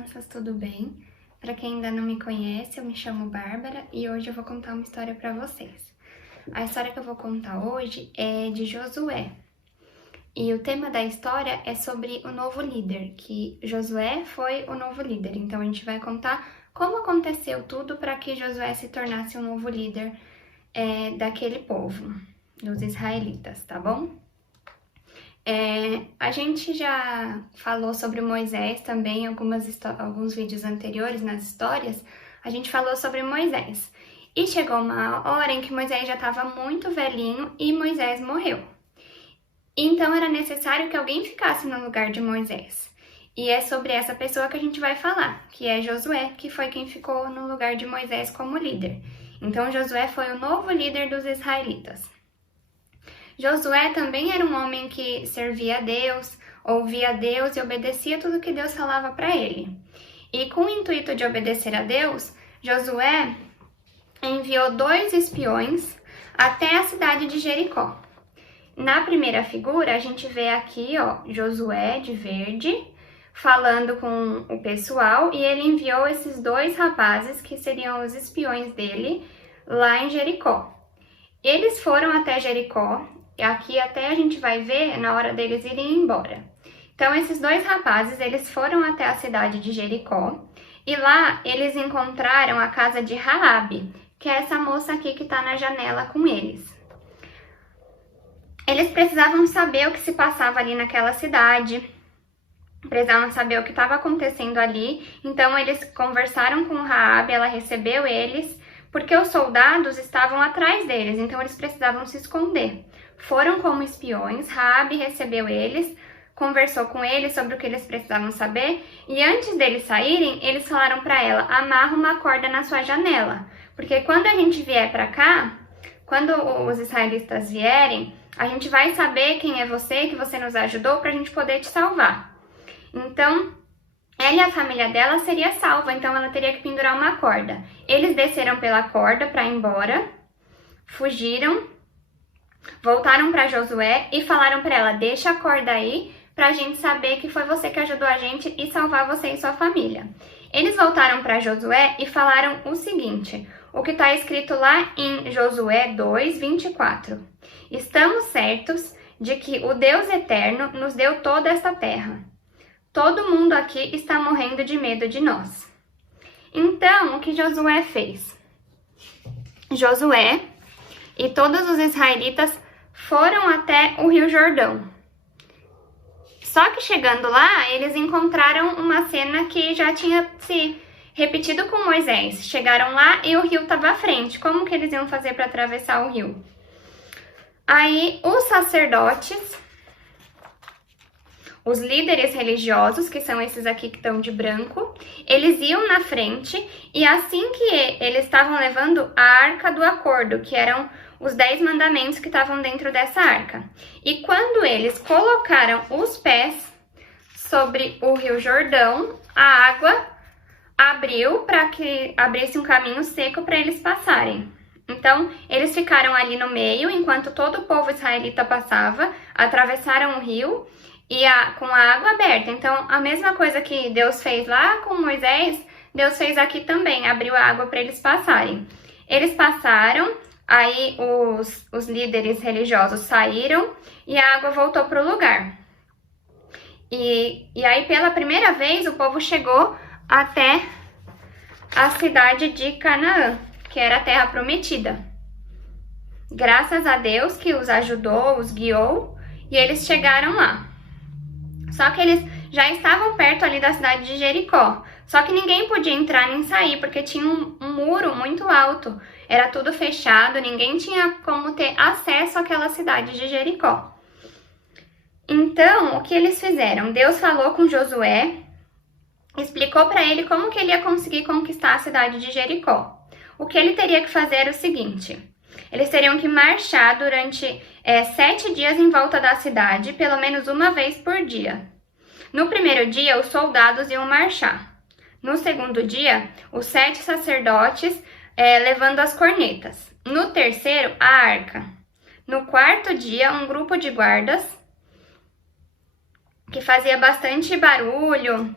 crianças, tudo bem? Para quem ainda não me conhece, eu me chamo Bárbara e hoje eu vou contar uma história para vocês. A história que eu vou contar hoje é de Josué. E o tema da história é sobre o novo líder, que Josué foi o novo líder. Então a gente vai contar como aconteceu tudo para que Josué se tornasse o novo líder daquele povo, dos israelitas, tá bom? A gente já falou sobre Moisés também em alguns vídeos anteriores nas histórias. A gente falou sobre Moisés. E chegou uma hora em que Moisés já estava muito velhinho e Moisés morreu. Então era necessário que alguém ficasse no lugar de Moisés. E é sobre essa pessoa que a gente vai falar, que é Josué, que foi quem ficou no lugar de Moisés como líder. Então Josué foi o novo líder dos israelitas. Josué também era um homem que servia a Deus, ouvia a Deus e obedecia tudo que Deus falava para ele. E com o intuito de obedecer a Deus, Josué enviou 2 espiões até a cidade de Jericó. Na primeira figura, a gente vê aqui, Josué de verde, falando com o pessoal, e ele enviou esses 2 rapazes, que seriam os espiões dele, lá em Jericó. Eles foram até Jericó, e aqui até a gente vai ver na hora deles irem embora. Então, esses 2 rapazes, eles foram até a cidade de Jericó, e lá eles encontraram a casa de Raabe, que é essa moça aqui que está na janela com eles. Eles precisavam saber o que se passava ali naquela cidade, precisavam saber o que estava acontecendo ali, então eles conversaram com Raabe, ela recebeu eles, porque os soldados estavam atrás deles, então eles precisavam se esconder. Foram como espiões, Raabe recebeu eles, conversou com eles sobre o que eles precisavam saber, e antes deles saírem, eles falaram para ela: amarra uma corda na sua janela, porque quando a gente vier para cá, quando os israelitas vierem, a gente vai saber quem é você, que você nos ajudou, para a gente poder te salvar. Então, ela e a família dela seria salva, então ela teria que pendurar uma corda. Eles desceram pela corda para ir embora, fugiram, voltaram para Josué e falaram para ela: deixa a corda aí para a gente saber que foi você que ajudou a gente e salvar você e sua família. Eles voltaram para Josué e falaram o seguinte, o que está escrito lá em Josué 2:24. Estamos certos de que o Deus eterno nos deu toda esta terra. Todo mundo aqui está morrendo de medo de nós. Então, o que Josué fez? Josué e todos os israelitas foram até o Rio Jordão. Só que chegando lá, eles encontraram uma cena que já tinha se repetido com Moisés. Chegaram lá e o rio estava à frente. Como que eles iam fazer para atravessar o rio? Aí os sacerdotes, os líderes religiosos, que são esses aqui que estão de branco, eles iam na frente e assim que eles estavam levando a Arca do Acordo, que eram os 10 mandamentos que estavam dentro dessa arca. E quando eles colocaram os pés sobre o Rio Jordão, a água abriu para que abrisse um caminho seco para eles passarem. Então, eles ficaram ali no meio, enquanto todo o povo israelita passava, atravessaram o rio e com a água aberta. Então, a mesma coisa que Deus fez lá com Moisés, Deus fez aqui também, abriu a água para eles passarem. Eles passaram, aí os líderes religiosos saíram e a água voltou para o lugar. E aí, pela primeira vez, o povo chegou até a cidade de Canaã, que era a terra prometida. Graças a Deus que os ajudou, os guiou, e eles chegaram lá. Só que eles já estavam perto ali da cidade de Jericó. Só que ninguém podia entrar nem sair, porque tinha um muro muito alto. Era tudo fechado, ninguém tinha como ter acesso àquela cidade de Jericó. Então, o que eles fizeram? Deus falou com Josué, explicou para ele como que ele ia conseguir conquistar a cidade de Jericó. O que ele teria que fazer era o seguinte: eles teriam que marchar durante 7 dias em volta da cidade, pelo menos uma vez por dia. No primeiro dia, os soldados iam marchar. No segundo dia, os 7 sacerdotes levando as cornetas. No terceiro, a arca. No quarto dia, um grupo de guardas que fazia bastante barulho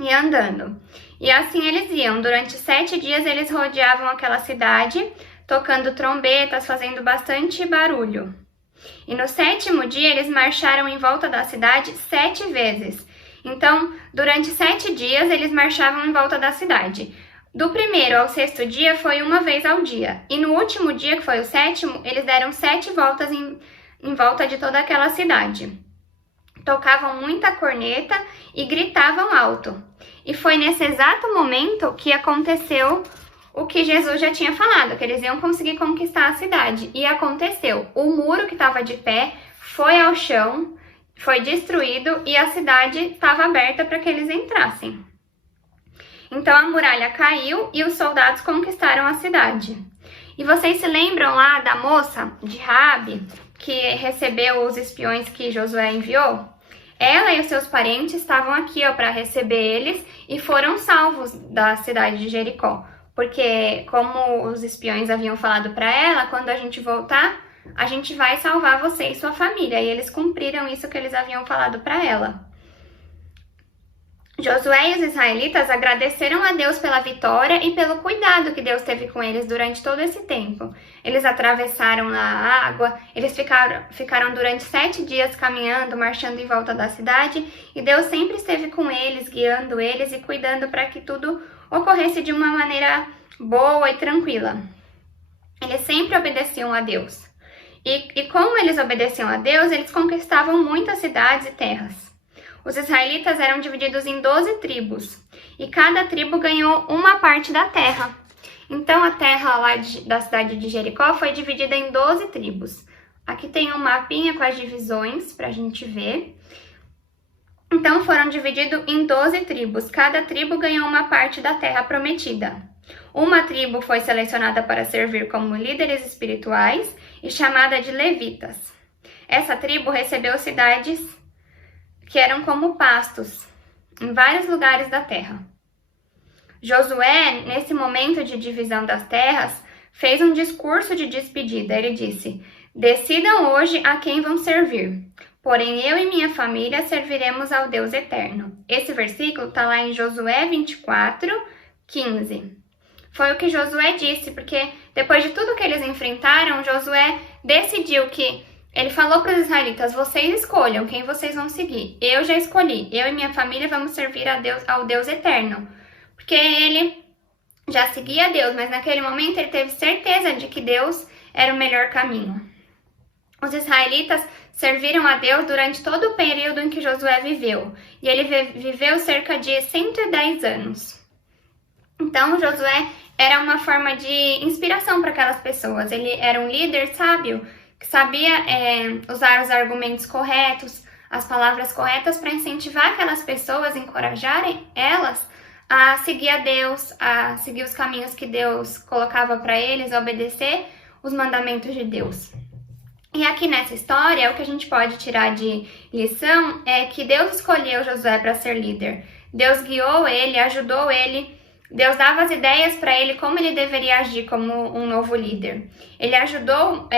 e andando. E assim eles iam. Durante 7 dias eles rodeavam aquela cidade, tocando trombetas, fazendo bastante barulho. E no 7º dia eles marcharam em volta da cidade 7 vezes. Então, durante 7 dias eles marchavam em volta da cidade. Do 1º ao 6º dia foi uma vez ao dia. E no último dia, que foi o 7º, eles deram 7 voltas em volta de toda aquela cidade. Tocavam muita corneta e gritavam alto. E foi nesse exato momento que aconteceu o que Jesus já tinha falado, que eles iam conseguir conquistar a cidade. E aconteceu. O muro que estava de pé foi ao chão, foi destruído e a cidade estava aberta para que eles entrassem. Então a muralha caiu e os soldados conquistaram a cidade. E vocês se lembram lá da moça de Raabe, que recebeu os espiões que Josué enviou? Ela e os seus parentes estavam aqui para receber eles e foram salvos da cidade de Jericó. Porque, como os espiões haviam falado para ela, quando a gente voltar, a gente vai salvar você e sua família. E eles cumpriram isso que eles haviam falado para ela. Josué e os israelitas agradeceram a Deus pela vitória e pelo cuidado que Deus teve com eles durante todo esse tempo. Eles atravessaram a água, eles ficaram durante 7 dias caminhando, marchando em volta da cidade, e Deus sempre esteve com eles, guiando eles e cuidando para que tudo ocorresse de uma maneira boa e tranquila. Eles sempre obedeciam a Deus. E como eles obedeciam a Deus, eles conquistavam muitas cidades e terras. Os israelitas eram divididos em 12 tribos, e cada tribo ganhou uma parte da terra. Então a terra lá da cidade de Jericó foi dividida em 12 tribos. Aqui tem um mapinha com as divisões para a gente ver. Então foram divididos em 12 tribos, cada tribo ganhou uma parte da terra prometida. Uma tribo foi selecionada para servir como líderes espirituais e chamada de levitas. Essa tribo recebeu cidades que eram como pastos em vários lugares da terra. Josué, nesse momento de divisão das terras, fez um discurso de despedida. Ele disse: "Decidam hoje a quem vão servir, porém eu e minha família serviremos ao Deus eterno." Esse versículo está lá em Josué 24:15. Foi o que Josué disse, porque depois de tudo que eles enfrentaram, Josué decidiu que ele falou para os israelitas: "Vocês escolham quem vocês vão seguir. Eu já escolhi. Eu e minha família vamos servir ao Deus eterno." Porque ele já seguia a Deus, mas naquele momento ele teve certeza de que Deus era o melhor caminho. Os israelitas serviram a Deus durante todo o período em que Josué viveu. E ele viveu cerca de 110 anos. Então Josué era uma forma de inspiração para aquelas pessoas. Ele era um líder sábio, que sabia usar os argumentos corretos, as palavras corretas para incentivar aquelas pessoas, encorajarem elas a seguir a Deus, a seguir os caminhos que Deus colocava para eles, a obedecer os mandamentos de Deus. E aqui nessa história, o que a gente pode tirar de lição é que Deus escolheu Josué para ser líder. Deus guiou ele, ajudou ele. Deus dava as ideias para ele como ele deveria agir como um novo líder. Ele ajudou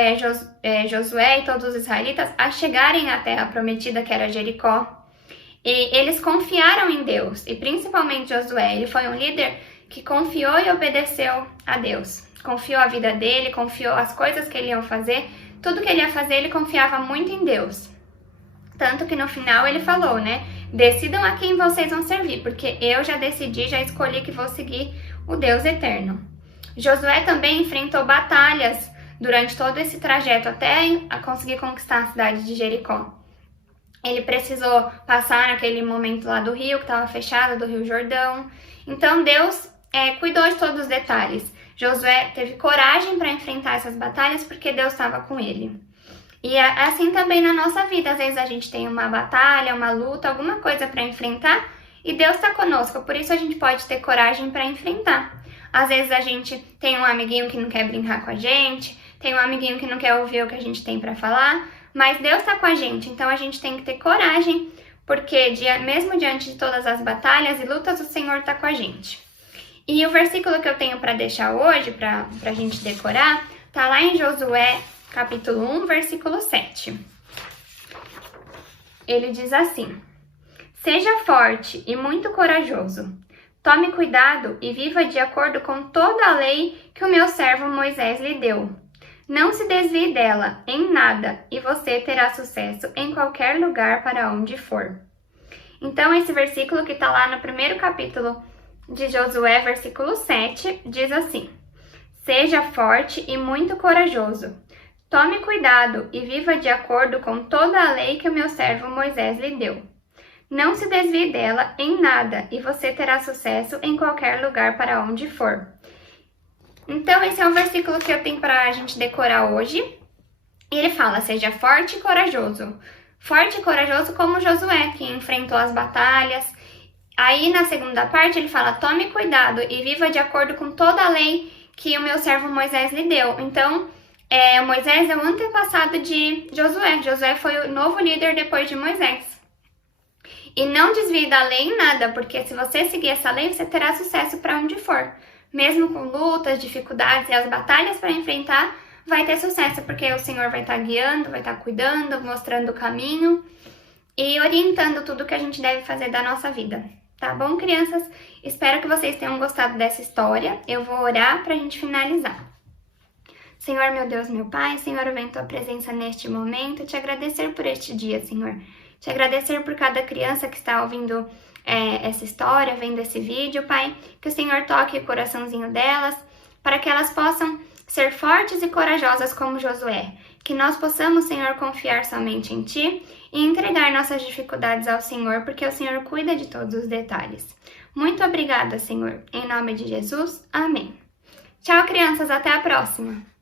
Josué e todos os israelitas a chegarem à terra prometida, que era Jericó. E eles confiaram em Deus, e principalmente Josué. Ele foi um líder que confiou e obedeceu a Deus. Confiou a vida dele, confiou as coisas que ele ia fazer. Tudo que ele ia fazer, ele confiava muito em Deus. Tanto que no final ele falou, né? "Decidam a quem vocês vão servir, porque eu já decidi, já escolhi que vou seguir o Deus eterno." Josué também enfrentou batalhas durante todo esse trajeto até a conseguir conquistar a cidade de Jericó. Ele precisou passar naquele momento lá do rio, que estava fechado, do Rio Jordão. Então Deus cuidou de todos os detalhes. Josué teve coragem para enfrentar essas batalhas porque Deus estava com ele. E assim também na nossa vida, às vezes a gente tem uma batalha, uma luta, alguma coisa para enfrentar e Deus está conosco, por isso a gente pode ter coragem para enfrentar. Às vezes a gente tem um amiguinho que não quer brincar com a gente, tem um amiguinho que não quer ouvir o que a gente tem para falar, mas Deus está com a gente, então a gente tem que ter coragem, porque mesmo diante de todas as batalhas e lutas, o Senhor está com a gente. E o versículo que eu tenho para deixar hoje, para a gente decorar, está lá em Josué, capítulo 1, versículo 7. Ele diz assim: Seja forte e muito corajoso. Tome cuidado e viva de acordo com toda a lei que o meu servo Moisés lhe deu. Não se desvie dela em nada e você terá sucesso em qualquer lugar para onde for. Então, esse versículo que está lá no primeiro capítulo de Josué, versículo 7, diz assim: Seja forte e muito corajoso. Tome cuidado e viva de acordo com toda a lei que o meu servo Moisés lhe deu. Não se desvie dela em nada e você terá sucesso em qualquer lugar para onde for. Então, esse é o versículo que eu tenho para a gente decorar hoje. E ele fala, seja forte e corajoso. Forte e corajoso como Josué, que enfrentou as batalhas. Aí, na segunda parte, ele fala, tome cuidado e viva de acordo com toda a lei que o meu servo Moisés lhe deu. Então, Moisés é o antepassado de Josué. Josué foi o novo líder depois de Moisés. E não desvie da lei em nada, porque se você seguir essa lei, você terá sucesso para onde for. Mesmo com lutas, dificuldades e as batalhas para enfrentar, vai ter sucesso, porque o Senhor vai estar guiando, vai estar cuidando, mostrando o caminho e orientando tudo que a gente deve fazer da nossa vida. Tá bom, crianças? Espero que vocês tenham gostado dessa história. Eu vou orar para a gente finalizar. Senhor, meu Deus, meu Pai, Senhor, eu venho em Tua presença neste momento, te agradecer por este dia, Senhor. Te agradecer por cada criança que está ouvindo essa história, vendo esse vídeo, Pai. Que o Senhor toque o coraçãozinho delas, para que elas possam ser fortes e corajosas como Josué. Que nós possamos, Senhor, confiar somente em Ti e entregar nossas dificuldades ao Senhor, porque o Senhor cuida de todos os detalhes. Muito obrigada, Senhor. Em nome de Jesus, amém. Tchau, crianças. Até a próxima.